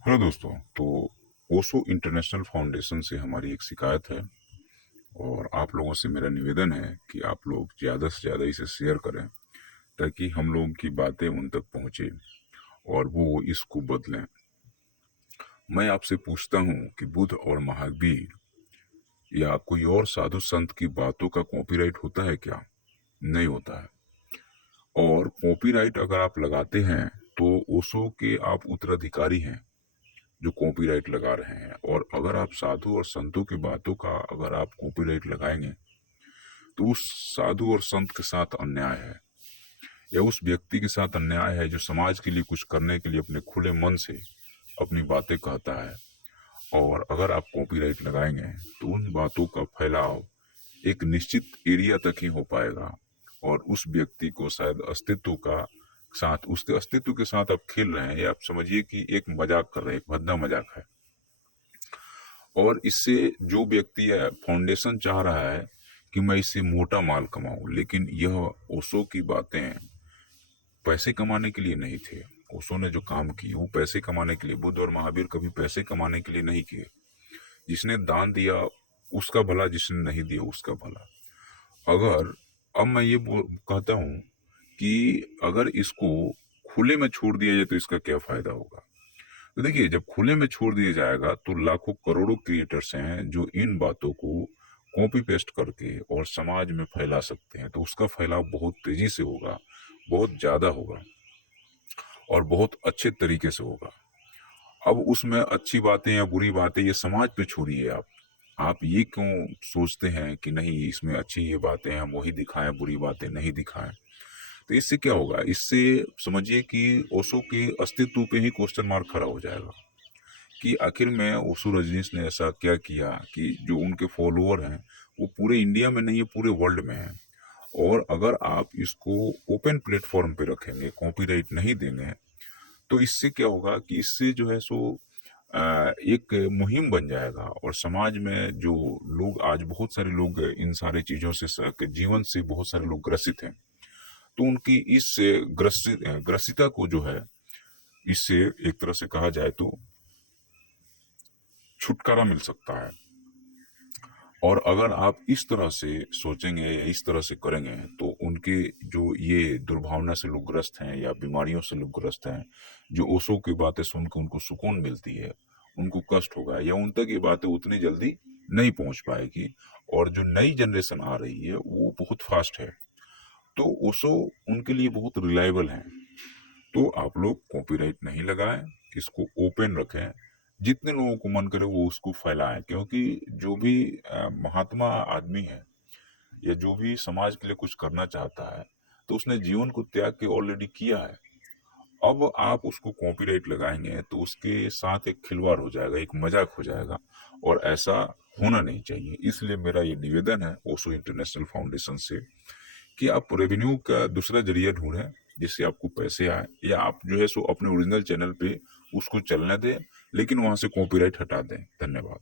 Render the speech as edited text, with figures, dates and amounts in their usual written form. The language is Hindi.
हेलो दोस्तों। तो ओशो इंटरनेशनल फाउंडेशन से हमारी एक शिकायत है और आप लोगों से मेरा निवेदन है कि आप लोग ज़्यादा से ज़्यादा इसे शेयर करें ताकि हम लोगों की बातें उन तक पहुँचे और वो इसको बदलें। मैं आपसे पूछता हूँ कि बुद्ध और महावीर या कोई और साधु संत की बातों का कॉपीराइट होता है क्या? नहीं होता है। और कॉपीराइट अगर आप लगाते हैं तो ओशो के आप उत्तराधिकारी हैं जो कॉपीराइट लगा रहे हैं। और अगर आप साधु और संतों की बातों का अगर आप कॉपीराइट लगाएंगे तो उस साधु और संत के साथ अन्याय है या उस व्यक्ति के साथ अन्याय है जो समाज के लिए कुछ करने के लिए अपने खुले मन से अपनी बातें कहता है। और अगर आप कॉपीराइट लगाएंगे तो उन बातों का फैलाव एक निश्चित एरिया तक ही हो पाएगा और उस व्यक्ति को शायद अस्तित्व का साथ उसके अस्तित्व के साथ आप खेल रहे हैं या आप समझिए कि एक मजाक कर रहे हैं, एक भद्दा मजाक है। और इससे जो व्यक्ति है फाउंडेशन चाह रहा है कि मैं इससे मोटा माल कमाऊं, लेकिन यह ओशो की बातें पैसे कमाने के लिए नहीं थे। ओशो ने जो काम किए वो पैसे कमाने के लिए, बुद्ध और महावीर कभी पैसे कमाने के लिए नहीं किए। जिसने दान दिया उसका भला, जिसने नहीं दिया उसका भला। अगर अब मैं ये कहता हूँ कि अगर इसको खुले में छोड़ दिया जाए तो इसका क्या फायदा होगा। तो देखिए, जब खुले में छोड़ दिया जाएगा तो लाखों करोड़ों क्रिएटर्स हैं जो इन बातों को कॉपी पेस्ट करके और समाज में फैला सकते हैं। तो उसका फैलाव बहुत तेजी से होगा, बहुत ज्यादा होगा और बहुत अच्छे तरीके से होगा। अब उसमें अच्छी बातें या बुरी बातें ये समाज पे छोड़िए। आप ये क्यों सोचते हैं कि नहीं इसमें अच्छी ये बातें हैं हम वही दिखाएं, बुरी बातें नहीं दिखाएं। तो इससे क्या होगा, इससे समझिए कि ओशो के अस्तित्व पे ही क्वेश्चन मार्क खड़ा हो जाएगा कि आखिर में ओशो रजनीश ने ऐसा क्या किया कि जो उनके फॉलोअर हैं वो पूरे इंडिया में नहीं है, पूरे वर्ल्ड में है। और अगर आप इसको ओपन प्लेटफॉर्म पे रखेंगे, कॉपीराइट नहीं देंगे, तो इससे क्या होगा कि इससे जो है सो एक मुहिम बन जाएगा और समाज में जो लोग आज बहुत सारे लोग इन सारी चीजों से के जीवन से बहुत सारे लोग ग्रसित हैं। तो उनकी इस ग्रसिता को जो है, इससे एक तरह से कहा जाए तो छुटकारा मिल सकता है। और अगर आप इस तरह से सोचेंगे या इस तरह से करेंगे तो उनके जो ये दुर्भावना से लोग ग्रस्त हैं या बीमारियों से लोग ग्रस्त हैं, जो ओशो की बातें सुनकर उनको सुकून मिलती है, उनको कष्ट होगा या उन तक ये बातें उतनी जल्दी नहीं पहुंच पाएगी। और जो नई जनरेशन आ रही है वो बहुत फास्ट है, तो ओशो उनके लिए बहुत रिलायबल है। तो आप लोग कॉपीराइट नहीं लगाएं, इसको ओपन रखें, जितने लोगों को मन करे वो उसको फैलाएं। क्योंकि जो भी महात्मा आदमी है या जो भी समाज के लिए कुछ करना चाहता है तो उसने जीवन को त्याग के ऑलरेडी किया है। अब आप उसको कॉपीराइट लगाएंगे तो उसके साथ एक खिलवाड़ हो जाएगा, एक मजाक हो जाएगा और ऐसा होना नहीं चाहिए। इसलिए मेरा ये निवेदन है ओशो इंटरनेशनल फाउंडेशन से कि आप रेवेन्यू का दूसरा जरिया ढूंढें जिससे आपको पैसे आए, या आप जो है सो अपने ओरिजिनल चैनल पे उसको चलने दें लेकिन वहां से कॉपीराइट हटा दें। धन्यवाद।